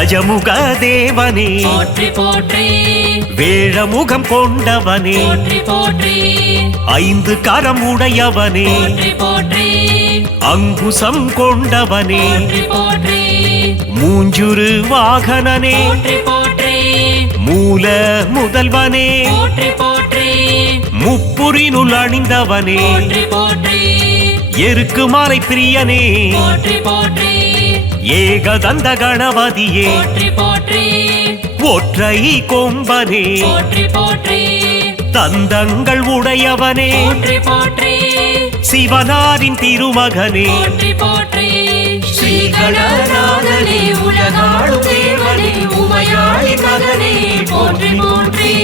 கஜமுக தேவனே போற்றி போற்றி வேழமுகம் கொண்டவனே போற்றி போற்றி ஐந்து கரம் உடையவனே போற்றி போற்றி அங்குசம் கொண்டவனே போற்றி போற்றி மூஞ்சுரு வாகனனே போற்றி போற்றி மூல முதல்வனே போற்றி போற்றி முப்புரினுள் அணிந்தவனே போற்றி போற்றி எருக்கு மாலை பிரியனே போற்றி போற்றி ஏகதந்த கணபதியே போற்றி போற்றி ஒற்றை கொம்பனே போற்றி போற்றி தந்தங்கள் உடையவனே போற்றி போற்றி சிவனாரின் திருமகனே போற்றி போற்றி ஸ்ரீ கணநாதனே உலகாளும் தேவனே உமையாளி மகனே போற்றி போற்றி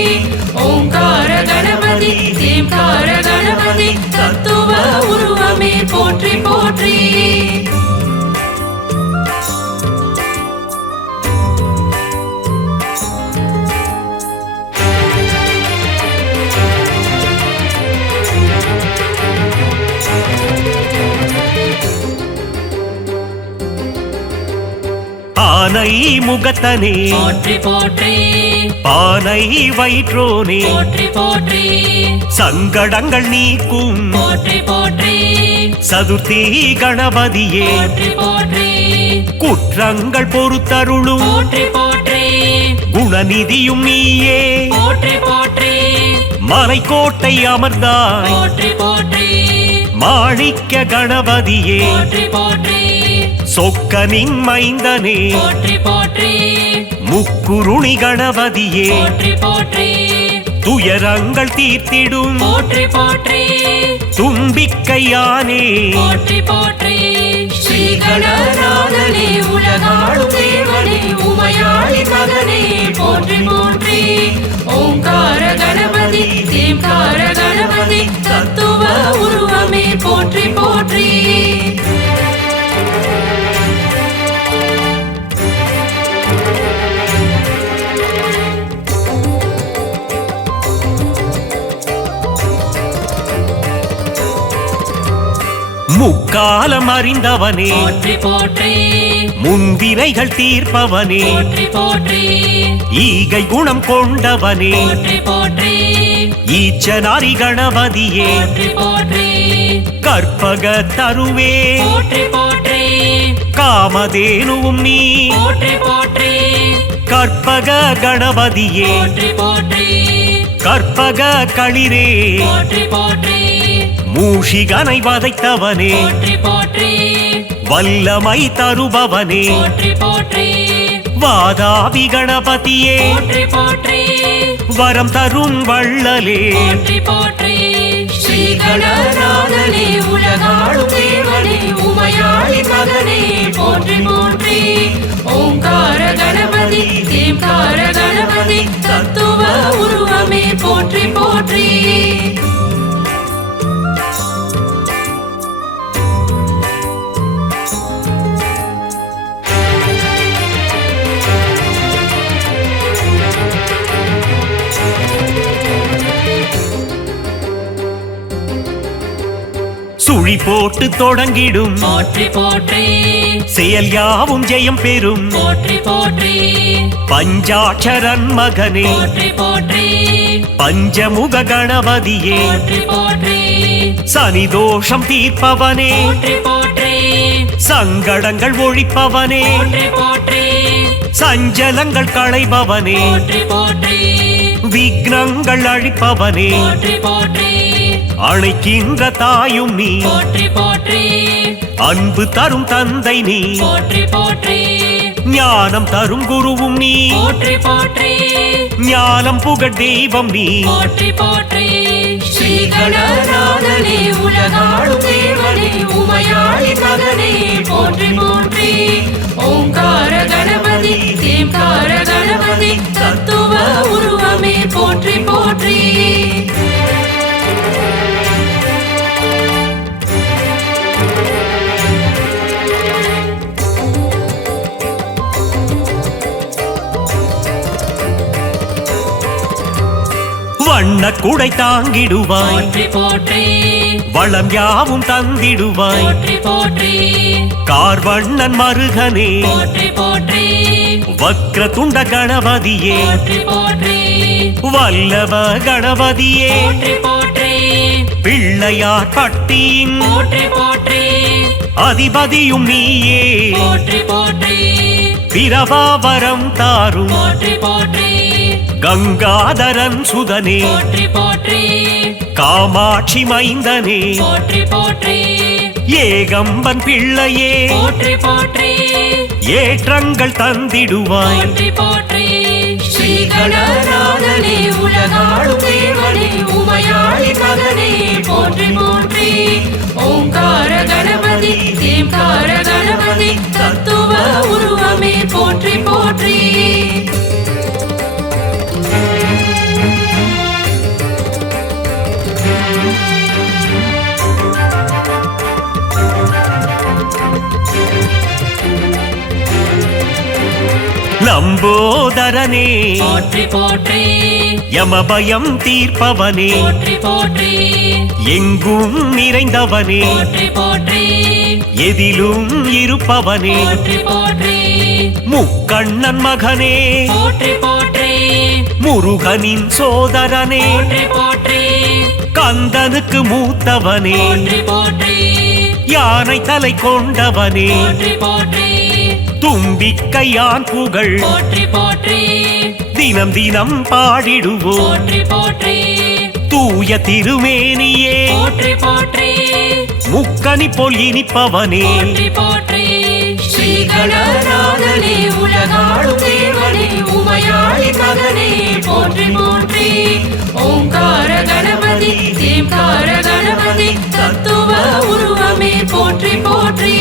ஓங்கார கணபதி தேம்கார கணபதி தத்துவ உருவமே போற்றி போற்றி ஆனை முகத்தனே போற்றி போற்றி பானை வயிற்றோனே போற்றி போற்றி சங்கடங்கள் நீக்கும் போற்றி போற்றி சதுர்த்தி கணபதியே போற்றி போற்றி குற்றங்கள் பொறுத்தருளும் போற்றி போற்றி குணநிதியும் நீயே போற்றி போற்றி மலைக்கோட்டை அமர்ந்தாய் போற்றி போற்றி மாணிக்க கணபதியே போற்றி போற்றி சொக்கனின் மைந்தனே போற்றி போற்றி முக்குருணி கணபதியே போற்றி போற்றி துயரங்கள் தீர்த்திடும் போற்றி போற்றி தும்பிக்கையானே போற்றி போற்றி ஸ்ரீ கணநாதனே உலகாளும் தேவனே உமையாளி மகனே போற்றி போற்றி ஓங்கார கணபதி தேம்கார கணபதி தத்துவ உருவமே போற்றி போற்றி முக்காலம் அறிந்தவனே போற்றி போற்றி முன்வினைகள் தீர்ப்பவனே போற்றி போற்றி ஈகை குணம் கொண்டவனே போற்றி போற்றி ஈச்சனாரி கணபதியே போற்றி போற்றி கற்பக தருவே போற்றி போற்றி காமதேனுவும் நீ போற்றி போற்றி கற்பக கணபதியே போற்றி போற்றி கற்பக களிரே போற்றி போற்றி மூஷிகனை வதைத்தவனே போற்றி போற்றி வல்லமை தருபவனே போற்றி போற்றி வாதாபி கணபதியே போற்றி போற்றி வரம் தரும் வள்ளலே போற்றி போற்றி ஸ்ரீ கணநாதனே உலகாளும் தேவனே உமையாளி மகனே போற்றி போற்றி ஓங்கார கணபதி தேம்கார கணபதி தத்துவ உருவமே போற்றி போற்றி சுழி போட்டு தொடங்கிடும் போற்றி போற்றி செயல் யாவும் ஜெயம் பெறும் போற்றி போற்றி பஞ்சாட்சரன் மகனே போற்றி போற்றி பஞ்சமுக கணபதியே போற்றி போற்றி சனி தோஷம் தீர்ப்பவனே போற்றி போற்றி சங்கடங்கள் ஒழிப்பவனே போற்றி போற்றி சஞ்சலங்கள் களைபவனே போற்றி போற்றி விக்னங்கள் அழிப்பவனே போற்றி போற்றி அழைக்கின்ற தாயும் நீ போற்றி போற்றி அன்பு தரும் தந்தை நீ போற்றி போற்றி ஞானம் தரும் குருவும் நீ போற்றி போற்றி ஞானம் புகழ் தெய்வம் நீ போற்றி போற்றி ஸ்ரீ கணநாதனே உலகாளும் தேவனே உமையாளி மகனே போற்றி போற்றி ஓங்கார கணபதி தேம்கார கணபதி தத்துவ உருவமே போற்றி போற்றி வண்ண குடை தாங்கிடுவாய் போற்றி போற்றி வளம் யாவும் தந்திடுவாய் போற்றி போற்றி கார்வண்ணன் மருகனே போற்றி போற்றி வக்ரதுண்ட கணபதியே போற்றி போற்றி வல்லவ கணபதியே போற்றி போற்றி பிள்ளையார் பட்டியின் போற்றி போற்றி அதிபதியும் நீயே போற்றி போற்றி பிரபாவரம் தாரும் போற்றி போற்றி கங்காதரன் சுதனே போற்றி போற்றி காமாட்சி மைந்தனே போற்றி போற்றி ஏகம்பன் பிள்ளையே போற்றி போற்றி ஏற்றங்கள் தந்திடுவாய் போற்றி போற்றி ஸ்ரீ கணநாதனே உலகாளும் தேவனே உமையாளி மகனே போற்றி போற்றி ஓங்கார கணபதி தேம்கார கணபதி தத்துவ உருவமே போற்றி போற்றி லம்போதரனே போற்றி போற்றி யமபயம் தீர்ப்பவனே போற்றி போற்றி எங்கும் நிறைந்தவனே போற்றி போற்றி எதிலும் இருப்பவனே போற்றி போற்றி முக்கண்ணன் மகனே போற்றி போற்றி முருகனின் சோதரனே போற்றி போற்றி கந்தனுக்கு மூத்தவனே போற்றி போற்றி யானை தலை கொண்டவனே போற்றி போற்றி தும்பிக்கையான் புகழ் போற்றி போற்றி தினம் தினம் பாடிடுவோம் போற்றி போற்றி தூய திருமேனியே போற்றி போற்றி முக்கனி போல் இனிப்பவனே போற்றி போற்றி ஸ்ரீ கணநாதனே உலகாளும் தேவனே உமையாளி மகனே போற்றி போற்றி ஓங்கார கணபதி தேம்கார கணபதி தத்துவ உருவமே போற்றி போற்றி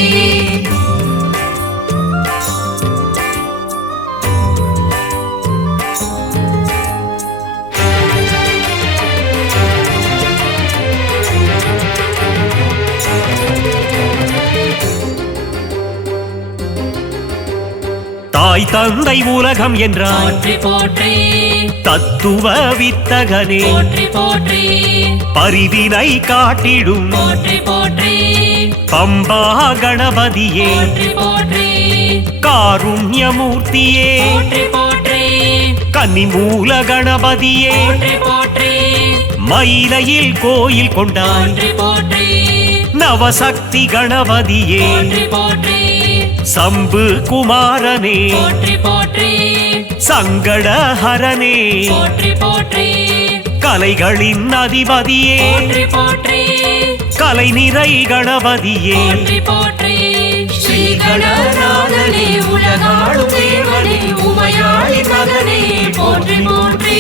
தாய் தந்தை உலகம் என்றாய் போற்றி போற்றி தத்துவ வித்தகனே போற்றி போற்றி பரிதினை காட்டிடும் போற்றி போற்றி பம்பா கணபதியே போற்றி போற்றி காருண்யமூர்த்தியே போற்றி போற்றி கன்னிமூல கணபதியே போற்றி போற்றி மயிலையில் கோயில் கொண்டாய் போற்றி போற்றி நவசக்தி கணபதியே போற்றி போற்றி சம்பு குமாரனே போற்றி போற்றி சங்கடஹரனே போற்றி போற்றி கலைகளின் அதிபதியே போற்றி போற்றி கலை நிறை கணபதியே போற்றி போற்றி ஸ்ரீ கணநாதனே உலகாளும் தேவனே உமையாளி மகனே போற்றி போற்றி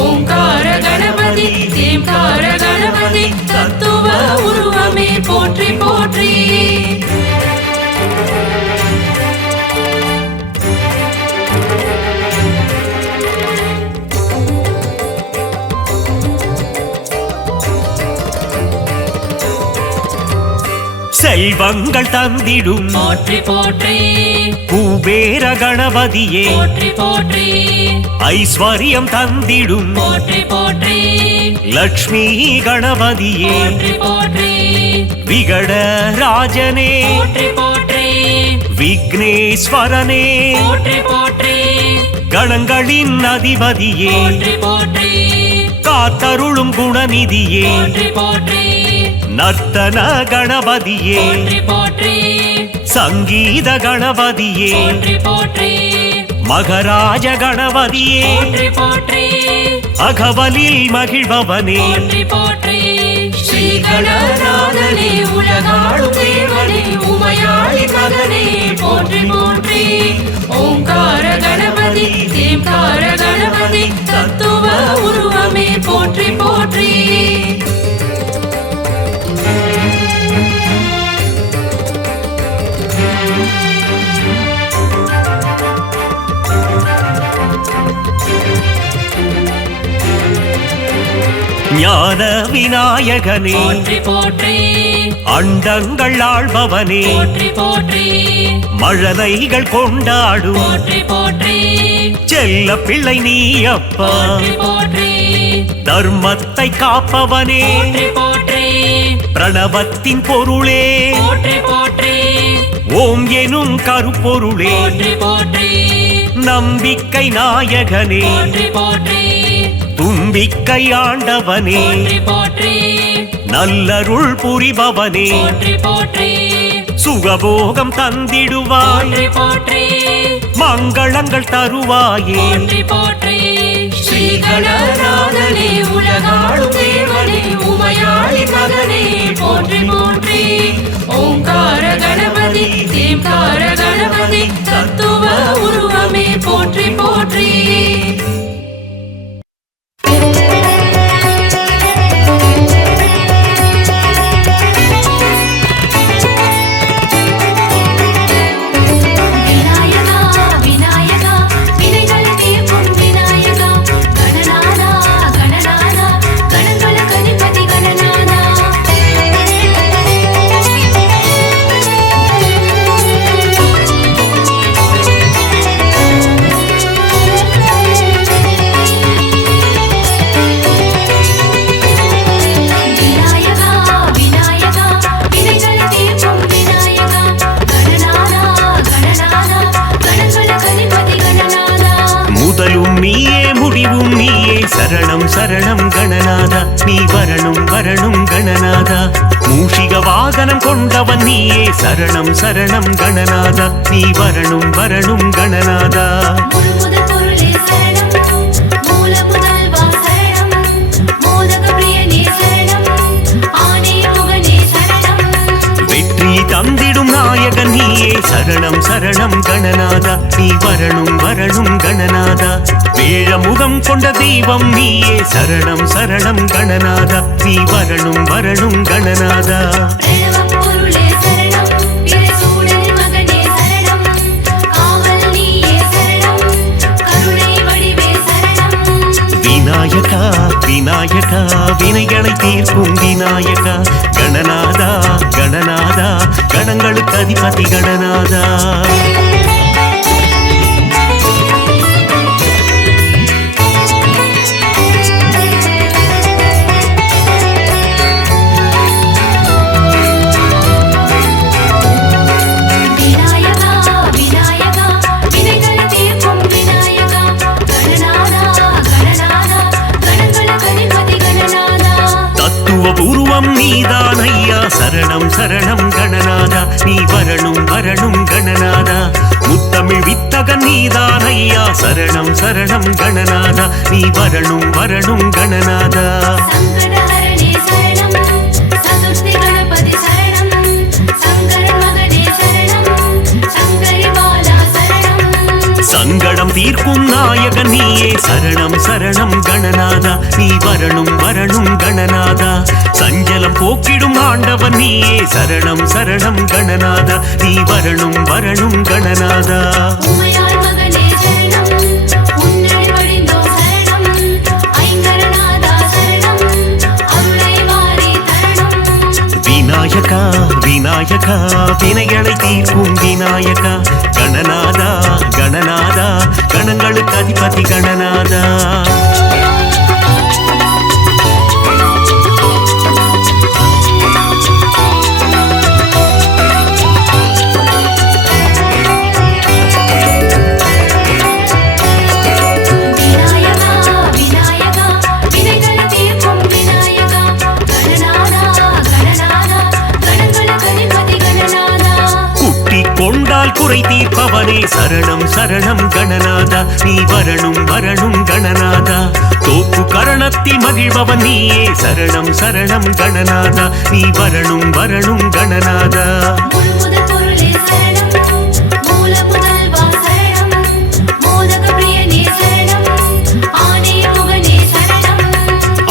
ஓங்கார கணபதி தேம்கார கணபதி தத்துவ உருவமே போற்றி போற்றி செல்வங்கள் தந்திடும் போற்றி போற்றி குபேர கணபதியே போற்றி போற்றி ஐஸ்வர்யம் தந்திடும் போற்றி போற்றி லக்ஷ்மி கணபதியே போற்றி போற்றி விகட ராஜனே போற்றி போற்றி விக்னேஸ்வரனே போற்றி போற்றி கணங்களின் அதிபதியே போற்றி போற்றி காத்தருளும் குணநிதியே போற்றி போற்றி நர்த்தன கணபதியே போற்றி போற்றி சங்கீத கணபதியே போற்றி போற்றி மகராஜ கணபதியே போற்றி போற்றி அகவலில் மகிழ்பவனே போற்றி போற்றி ஸ்ரீ கணநாதனே உலகாளும் தேவனே உமையாளி மகனே போற்றி போற்றி ஓங்கார கணபதி தேம்கார கணபதி தத்துவ உருவமே போற்றி போற்றி ஞான விநாயகனே போற்றி போற்றி அண்டங்கள் ஆள்பவனே போற்றி போற்றி மழலைகள் கொண்டாடும் போற்றி போற்றி செல்ல பிள்ளை நீ அப்பா போற்றி போற்றி தர்மத்தை காப்பவனே போற்றி போற்றி பிரணவத்தின் பொருளே போற்றி போற்றி ஓம் எனும் கருப்பொருளே போற்றி போற்றி நம்பிக்கை நாயகனே போற்றி போற்றி தும்பிக்கை ஆண்டவனே போற்றி போற்றி நல்லருள் புரிபவனே போற்றி போற்றி சுகபோகம் தந்திடுவாய் போற்றி போற்றி மங்களங்கள் தருவாயே போற்றி போற்றி ஸ்ரீ கணநாதனே உலகாளும் தேவனே உமையாளி மகனே போற்றி போற்றி ஓங்கார கணபதி தேம்கார கணபதி தத்துவ உருவமே போற்றி போற்றி சரணம் சரணம் கணநாதா நீ வரணும் வரணும் கணநாதா மூஷிக வாகனம் கொண்டவன் நீயே சரணம் சரணம் கணநாதா நீ வரணும் வரணும் கணநாதா வெற்றியை தந்திடும் நாயகன் நீயே சரணம் சரணம் கணநாதா நீ வரணும் வரணும் கணநாதா வேழமுகம் கொண்ட தெய்வம் நீயே சரணம் சரணம் கணநாதா நீ வரணும் வரணும் கணநாதா விநாயகா விநாயகா வினைகளை தீர்க்கும் விநாயகா கணநாதா கணநாதா கணங்களுக்கு அதிபதி கணநாதா நீதானையா சரணம் சரணம் கணநாதா நீ வரணும் வரணும் கணநாதா முத்தமிழ் வித்தகன் நீதானையா சரணம் சரணம் கணநாதா நீ வரணும் வரணும் கணநாதா சங்கடம் தீர்க்கும் நாயகன் நீயே சரணம் சரணம் கணநாதா நீ வரணும் வரணும் கணநாதா சஞ்சலம் போக்கிடும் ஆண்டவன் நீயே சரணம் சரணம் கணநாதா நீ வரணும் வரணும் கணநாதா விநாயகா விநாயகா வினைகளை தீர்க்கும் விநாயகா கணநாதா கணநாதா கணங்களுக்கு அதிபதி கணநாதா கொண்டால் குறை தீர்ப்பவனே சரணம் சரணம் கணநாதா நீ வரணும் வரணும் கணநாதா தோப்பு கரணத்தில் மகிழ்பவன் நீயே சரணம் சரணம் கணநாதா நீ வரணும் வரணும் கணநாதா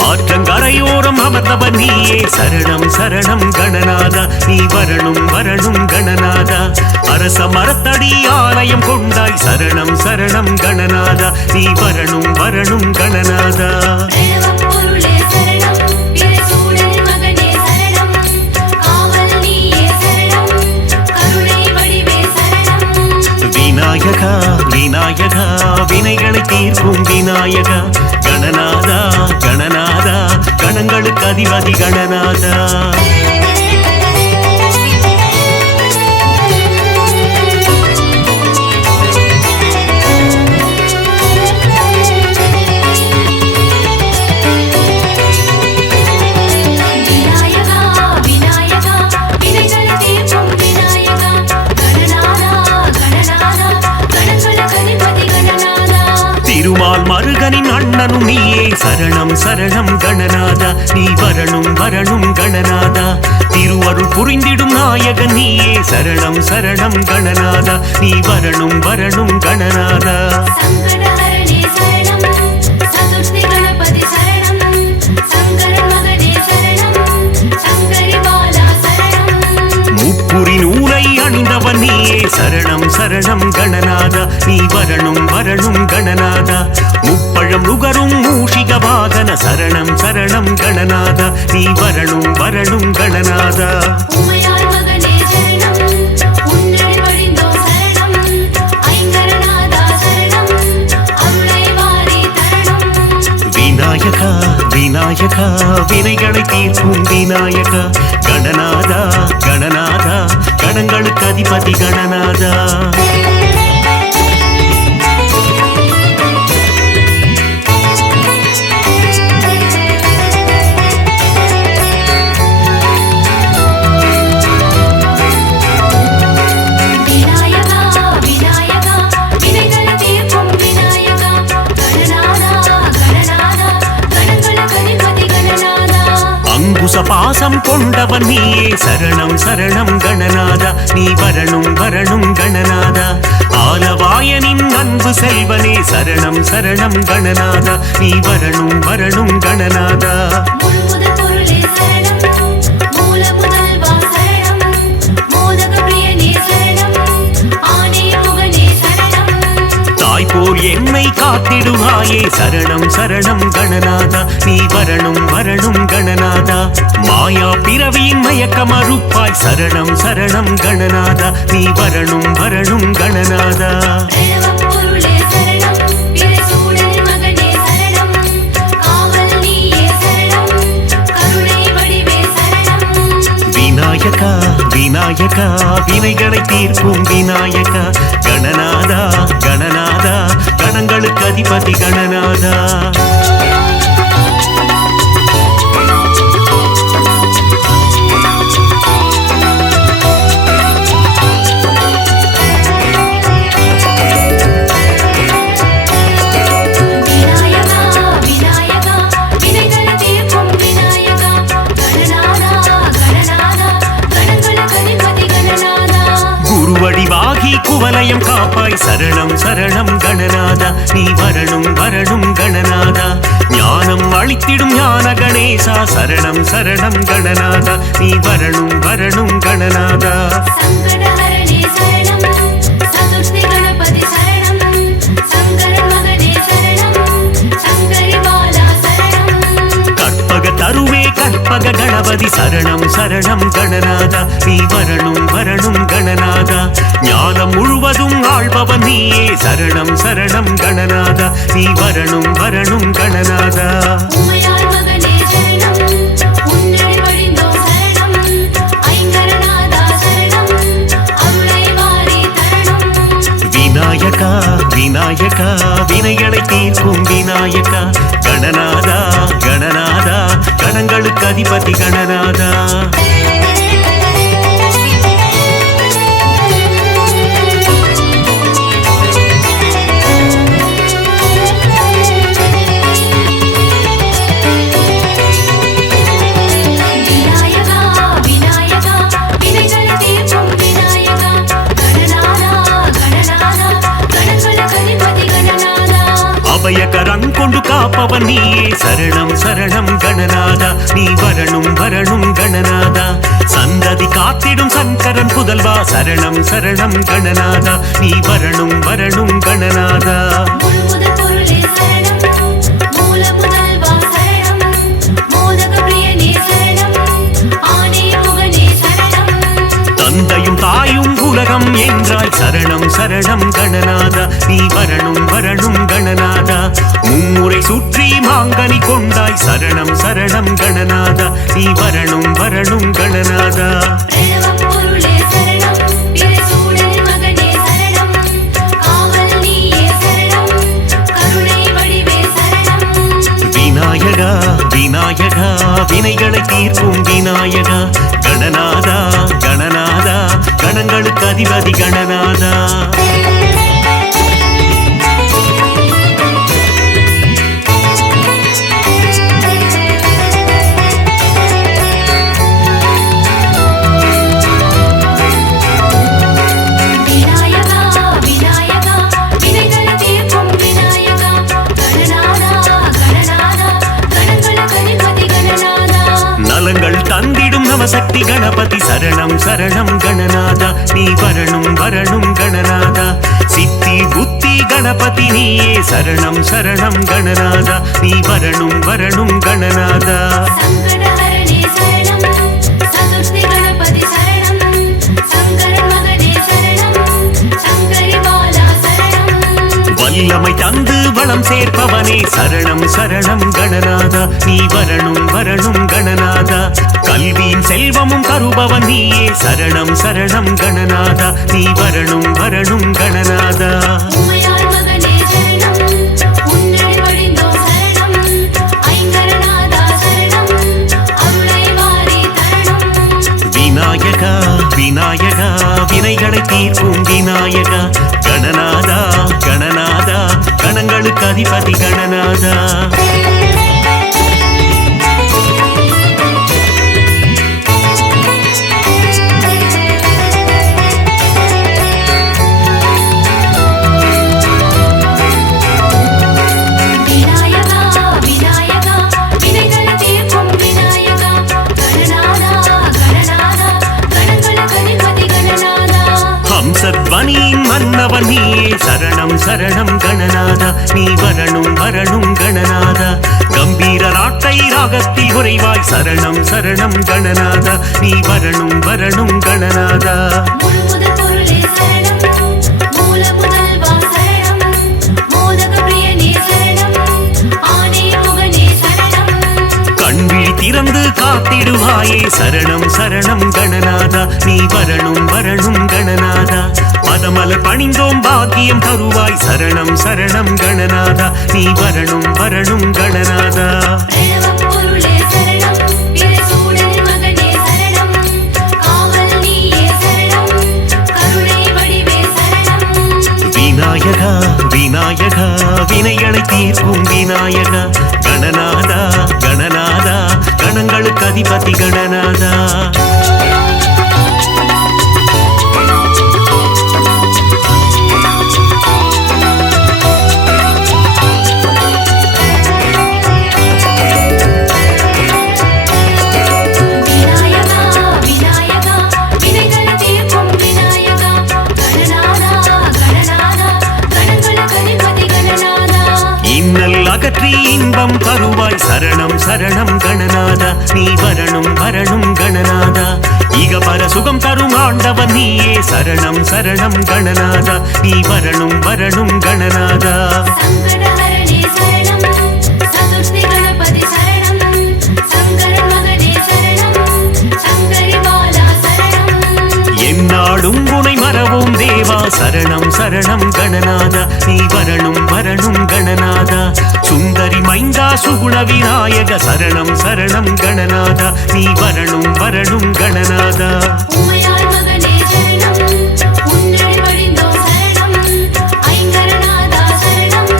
ஆற்றங்கரையோரம் அமர்ந்தவன் நீயே சரணம் சரணம் கணநாதா நீ வரணும் வரணும் கணநாதா அரச மரத்தடி ஆலயம் கொண்டாய் சரணம் சரணம் கணநாதா நீ வரணும் வரணும் கணநாதா விநாயகா விநாயகா வினைகளை தீர்க்கும் விநாயகா கணநாதா கணநாதா கணங்களுக்கு அதிபதி கணநாதா திருமால் மருகனின் அண்ணனும் நீயே சரணம் சரணம் கணநாதா நீ வரணும் வரணும் கணநாதா திருவருள் புரிந்திடும் நாயகன் நீயே சரணம் சரணம் கணநாதா நீ வரணும் வரணும் கணநாதா சங்கடஹரணே சரணம் சதுர்த்தி கணபதி சரணம் சங்கரன் மகனே சரணம் சங்கரி பாலா சரணம் முப்புரி நூலை அணிந்தவன் நீயே சரணம் சரணம் கணநாதா நீ வரணும் வரணும் கணநாதா முப்பழம் நுகரும் மூஷிக வாகன சரணம் சரணம் கணநாதா நீ வரணும் வரணும் கணநாதா உமையாள் மகனே சரணம் உன்னடி வழிந்தோம் சரணம் ஐங்கரநாதா சரணம் அருளை வாரி தரணும் விநாயகா விநாயகா வினைகளை தீர்க்கும் விநாயகா கணநாதா கணநாதா கணங்களுக்கு அதிபதி கணநாதா விநாயகா விநாயகா வினைகளை தீர்க்கும் விநாயகா கணநாதா கணநாதா கணங்களுக்கு அதிபதி கணநாதா அங்குச பாசம் கொண்டவன் நீயே சரணம் சரணம் கணநாதா நீ வரணும் வரணும் கணநாதா ஆலவாயனின் அன்பு செல்வனே சரணம் சரணம் கணநாதா நீ வரணும் வரணும் கணநாதா முழுமுதற் பொருளே சரணம் மூல முதல்வா சரணம் மோதக பிரியனே சரணம் ஆணைய முகனே சரணம் தாய் போல் என்னை காத்திடுவாயே சரணம் சரணம் கணநாதா நீ வரணும் வரணும் கணநாதா மாயா பிறவியின் மயக்க மறுப்பாய் சரணம் சரணம் கணநாதா நீ வரணும் வரணும் கணநாதா பிரணவப் பொருளே சரணம் பிரசூடனின் மகனே சரணம் காவல் நீயே சரணம் கருணை வடிவே சரணம் விநாயகா விநாயகா வினைகளை தீர்க்கும் விநாயகா கணநாதா கணநாதா கணங்களுக்கு அதிபதி கணநாதா விநாயகா விநாயகா வினைகளை தீர்க்கும் விநாயகா கணநாதா கணநாதா கணங்களுக்கு அதிபதி கணநாதா குருவடிவாகி குவலயம் காப்பாய் சரணம் சரணம் கணநாதா நீ வரணும் வரணும் கணநாதா ஞானம் அளித்திடும் ஞான கணேசா சரணம் சரணம் கணநாதா நீ வரணும் வரணும் கணநாதா சங்கடஹரணே சரணம் சதுர்த்தி கணபதி சரணம் சங்கரன் மகனே சரணம் சங்கரி பாலா சரணம் கற்பக தருவே கற்பக கணபதி சரணம் சரணம் கணநாதா நீ வரணும் வரணும் கணநாதா ஞானம் முழுவதும் ஆள்பவன் நீயே சரணம் சரணம் கணநாதா நீ வரணும் வரணும் கணநாதா உமையாள் மகனே சரணம் உன்னடி வழிந்தோம் சரணம் ஐங்கரநாதா சரணம் அருளை வாரி தரணும் விநாயகா விநாயகா வினைகளை தீர்க்கும் விநாயகா கணநாதா கணநாதா கணங்களுக்கு அதிபதி கணநாதா விநாயகா விநாயகா வினைகளை தீர்க்கும் விநாயகா கணநாதா கணநாதா கணங்களுக்கு அதிபதி கணநாதா அபயகரம் கொண்டு காப்பவன் நீயே சரணம் சரணம் கணநாதா நீ வரணும் வரணும் கணநாதா சந்ததி காத்திடும் சங்கரன் புதல்வா சரணம் சரணம் கணநாதா நீ வரணும் வரணும் கணநாதா முழுமுதற் பொருளே சரணம் மூல முதல்வா சரணம் மோதக பிரியனே சரணம் ஆணைய முகனே சரணம் தந்தையும் தாயும் உலகம் என்றாய் சரணம் சரணம் கணநாதா நீ வரணும் வரணும் கணநாதா மும்முறை சுற்றி மாங்கனி கொண்டாய் சரணம் சரணம் கணநாதா நீ வரணும் வரணும் கணநாதா பிரணவப் பொருளே சரணம் பிரசூடனின் மகனே சரணம் காவல் நீயே சரணம் கருணை வடிவே சரணம் விநாயகா விநாயகா வினைகளை தீர்க்கும் விநாயகா கணநாதா கணநாதா கணங்களுக்கு அதிபதி கணநாதா சரணம் சரணம் கணநாதா நீ வரணும் வரணும் கணநாதா சித்தி புத்தி கணபதி நீயே சரணம் சரணம் கணநாதா நீ வரணும் வரணும் கணநாதா சங்கடஹரணே சரணம் சதுர்த்தி கணபதி சரணம் சங்கரன் மகனே சரணம் சங்கரி பாலா சரணம் வல்லமை தந்து வளம் சேர்ப்பவனே சரணம் சரணம் கணநாதா நீ வரணும் வரணும் கணநாதா கல்வியின் செல்வமும் தருபவன் நீயே சரணம் சரணம் கணநாதா நீ வரணும் வரணும் கணநாதா உமையாள் மகனே சரணம் உன்னடி வடிந்தோம் சரணம் ஐங்கரநாதா சரணம் அருளை வாரி தரணும் விநாயகா விநாயகா வினைகளை தீர்க்கும் விநாயகா கணநாதா கணநாதா கணங்களுக்கு அதிபதி கணநாதா விநாயகா விநாயகா வினைகளை தீர்க்கும் விநாயகா கணநாதா கணநாதா கணங்களுக்கு அதிபதி கணநாதா ஹம்சத்வனியின் மன்னவன் நீயே சரணம் சரணம் கணநாதா நீ வரணும் வரணும் கணநாதா கம்பீர நாட்டை ராகத்தில் உறைவாய் சரணம் சரணம் கணநாதா நீ வரணும் வரணும் கணநாதா முழுமுதற் பொருளே சரணம் மூல முதல்வா சரணம் மோதக பிரியனே சரணம் ஆனே முகனே சரணம் கண்விழி திறந்து காத்திடுவாயே சரணம் சரணம் கணநாதா நீ வரணும் வரணும் கணநாதா பதமலர் பணிந்தோம் பாக்கியம் தருவாய் சரணம் சரணம் கணநாதா நீ வரணும் வரணும் கணநாதா பிரணவப் பொருளே சரணம் பிரசூடன் மகனே சரணம் காவல் நீயே சரணம் கருணை வடிவே சரணம் விநாயகா விநாயகா வினைகளை தீர்க்கும் விநாயகா கணநாதா கணநாதா கணங்களுக்கு அதிபதி கணநாதா விநாயகா விநாயகா வினைகளை தீர்க்கும் விநாயகா கணநாதா கணநாதா கணங்களுக்கு அதிபதி கணநாதா இன்னல் அகற்றி இன்பம் தருவாய் சரணம் சரணம் கணநாதா நீ வரணும் வரணும் கணநாதா இகபர சுகம் தரும் ஆண்டவன் நீயே சரணம் சரணம் கணநாதா நீ வரணும் வரணும் கணநாதா சங்கடஹரணே சரணம் சதுர்த்தி கணபதி சரணம் சங்கரன் மகனே சரணம் சங்கரி பாலா சரணம் என்னாலும் உனை மறவோம் தேவா சரணம் சரணம் கணநாதா நீ வரணும் வரணும் கணநாதா சுந்தரி மைந்தா சுகுண விநாயக சரணம் சரணம் கணநாதா நீ வரணும் வரணும் கணநாதா உமையாள் மகனே சரணம் உன்னடி வடிந்தோம் சரணம் ஐங்கரநாதா சரணம்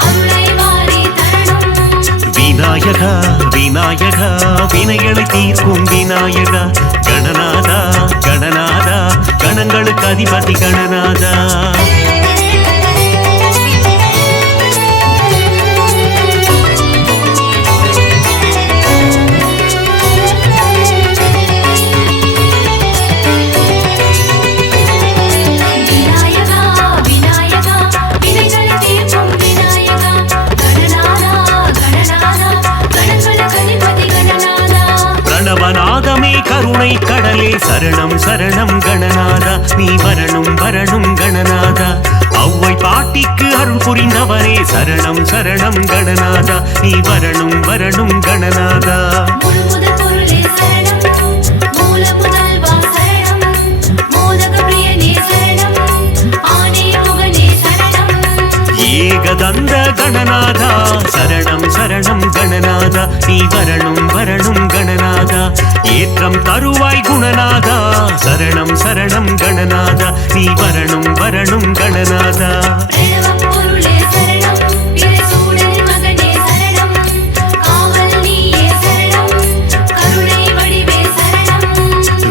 அருளை வாரி தரணும் விநாயகா விநாயகா வினைகளை தீர்க்கும் விநாயகா கணநாதா கணநாதா கணங்களுக்கு அதிபதி கணநாதா விநாயகா விநாயகா வினைகளை தீர்க்கும் விநாயகா கணநாதா கணநாதா கணங்களுக்கு அதிபதி கணநாதா பிரணவநாதமே கருணை கடலே சரணம் சரணம் கணநாதா நீ வரணும் வரணும் கணநாதா ஔவை பாட்டிக்கு அருள் புரிந்தவரே சரணம் சரணம் கணநாதா நீ வரணும் வரணும் கணநாதா முழுமுதற் பொருளே சரணம் மூல முதல்வா சரணம் மோதக பிரியனே சரணம் ஆனே முகனே சரணம் ஏகதந்த கணநாதா சரணம் சரணம் கணநாதா நீ வரணும் வரணும் கணநாதா ஏற்றம் தருவாய் குணநாதா சரணம் சரணம் கணநாதா நீ வரணும் வரணும் கணநாதா பிரணவப் பொருளே சரணம் பிரசூடன் மகனே சரணம் காவல் நீயே சரணம் கருணை வடிவே சரணம்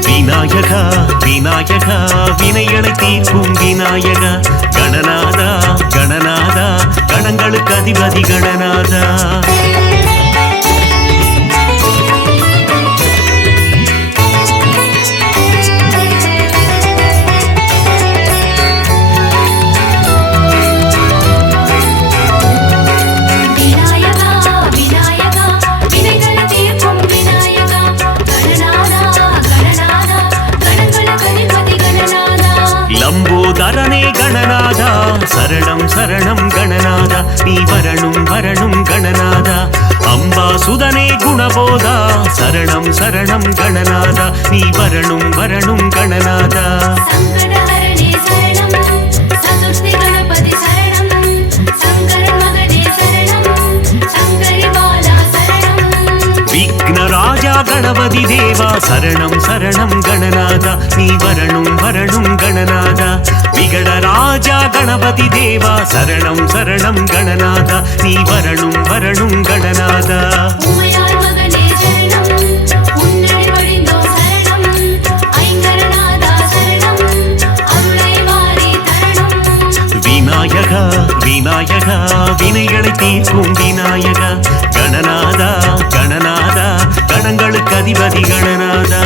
விநாயகா விநாயகா வினைகளை தீர்க்கும் விநாயகா கணநாதா கணநாதா கணங்களுக்கு அதிபதி கணநாதா சரணம் சரணம் கணநாதா நீ வரணும் வரணும் கணநாதா அம்பாசுதனே குணபோதா சரணம் சரணம் கணநாதா நீ வரணும் வரணும் கணநாதா சங்கடஹரணே சரணம் சதுர்த்தி கணபதி சரணம் சங்கரன் மகனே சரணம் சங்கரி பாலா சரணம் விக்னராஜா கணபதி தேவா சரணம் சரணம் கணநாதா நீ வரணும் வரணும் கணநாதா விகடராஜா கணபதி தேவா சரணம் சரணம் கணநாதா நீ வரணும் வரணும் கணநாதா உமையாள் மகனே சரணம் உன்னடி வடிந்தோம் சரணம் ஐங்கரநாதா சரணம் அருளை வாரி தரணும் விநாயகா விநாயகா வினைகளை தீர்க்கும் விநாயகா கணநாதா கணநாதா கணங்களுக்கு அதிபதி கணநாதா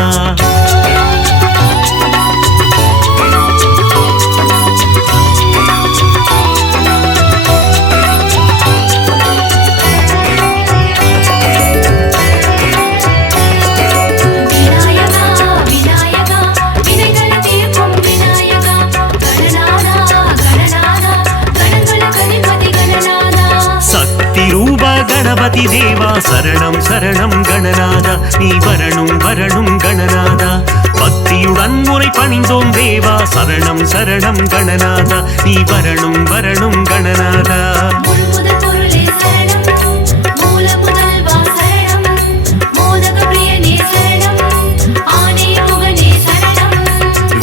விநாயகா விநாயகா வினைகளை தீர்க்கும் விநாயகா கணநாதா கணநாதா கணங்களுக்கு அதிபதி கணநாதா சக்தி ரூப கணபதி தேவா சரணம் சரணம் கணநாதா நீ வரணும் வரணும் கணநாதா பக்தியுடன் முறை பணிந்தோம் தேவா சரணம் சரணம் கணநாதா நீ வரணும் வரணும் கணநாதா முழுமுதற் பொருளே சரணம் மூல முதல்வா சரணம் மோதக பிரியனே சரணம் ஆனே முகனே சரணம்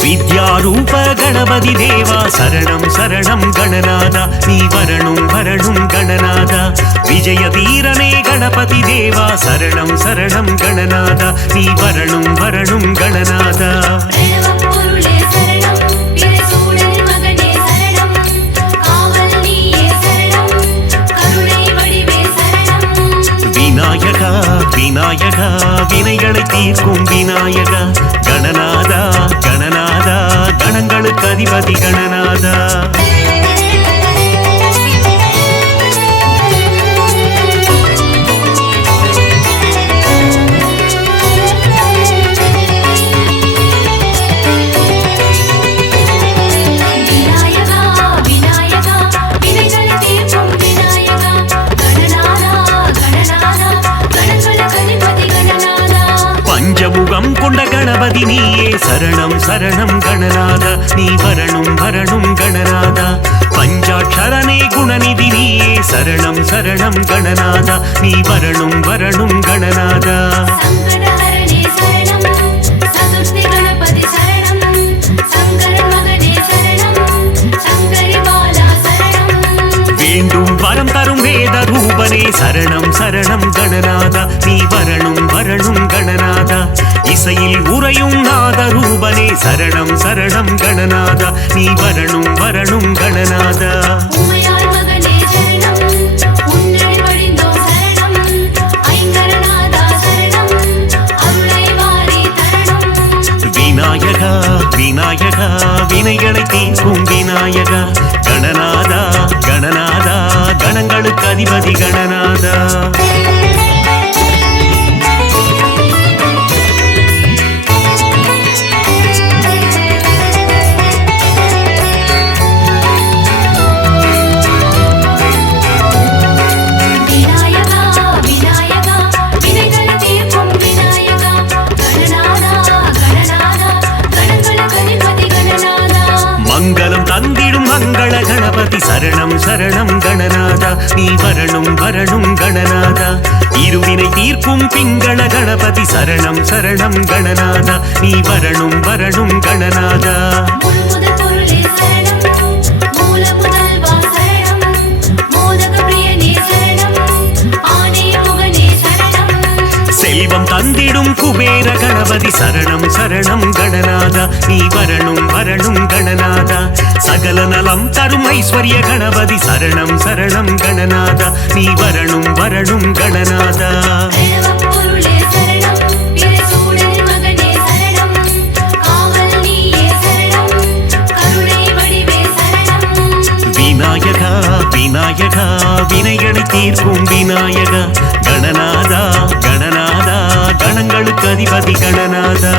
வித்யாரூப கணபதி தேவா சரணம் சரணம் கணநாதா நீ வரணும் வரணும் கணநாதா விஜய வீரனே கணபதி தேவா சரணம் சரணம் கணநாதா நீ வரணும் வரணும் கணநாதா பிரணவப் பொருளே சரணம் பிரசூடன் மகனே சரணம் காவல் நீயே சரணம் கருணை வடிவே சரணம் விநாயகா விநாயகா வினைகளை தீர்க்கும் விநாயகா கணநாதா கணநாதா கணங்களுக்கு அதிபதி கணநாதா விநாயகா விநாயகா வினைகளை தீர்க்கும் விநாயகா கணநாதா கணநாதா கணங்களுக்கு அதிபதி கணநாதா பஞ்சமுகம் கொண்ட கணபதி நீயே சரணம் சரணம் கணநாதா நீ வரணும் வரணும் கணநாதா பஞ்சாட்சரனே குணநிதி நீயே சரணம் சரணம் கணநாதா நீ வரணும் வரணும் கணநாதா சங்கடஹரணே சரணம் சதுர்த்தி கணபதி சரணம் சங்கரன் மகனே சரணம் சங்கரி பாலா சரணம் வேண்டும் வரம் தரும் வேத ரூபனே சரணம் சரணம் கணநாதா நீ வரணும் வரணும் கணநாதா இசையில் உறையும் நாத ரூபனே சரணம் சரணம் கணநாதா நீ வரணும் வரணும் கணநாதா உமையாள் மகனே சரணம் உன்னடி வடிந்தோம் சரணம் ஐங்கரநாதா சரணம் அருளை வாரி தரணும் விநாயகா விநாயகா வினைகளை தீர்க்கும் விநாயகா கணநாதா கணநாதா கணங்களுக்கு அதிபதி கணநாதா விநாயகா விநாயகா வினைகளை தீர்க்கும் விநாயகா கணநாதா கணநாதா கணங்களுக்கு அதிபதி கணநாதா மங்களம் தந்திடும் மங்கள கணபதி சரணம் சரணம் கணநாதா நீ வரணும் வரணும் கணநாதா இருவினை தீர்க்கும் பிங்கள கணபதி சரணம் சரணம் கணநாதா நீ வரணும் வரணும் கணநாதா முழுமுதற் பொருளே சரணம் மூல முதல்வா சரணம் மோதக பிரியனே சரணம் ஆனே முகனே சரணம் செல்வம் தந்திடும் குபேர கணபதி சரணம் சரணம் கணநாதா நீ வரணும் வரணும் கணநாதா சகல நலம் தரும் ஐஸ்வர்ய கணபதி சரணம் சரணம் கணநாதா நீ வரணும் வரணும் கணநாதா பிரணவப் பொருளே சரணம் பிரசூடன் மகனே சரணம் காவல் நீயே சரணம் கருணை வடிவே சரணம் விநாயகா விநாயகா வினைகளை தீர்க்கும் விநாயகா கணநாதா கணநாதா கணங்களுக்கு அதிபதி கணநாதா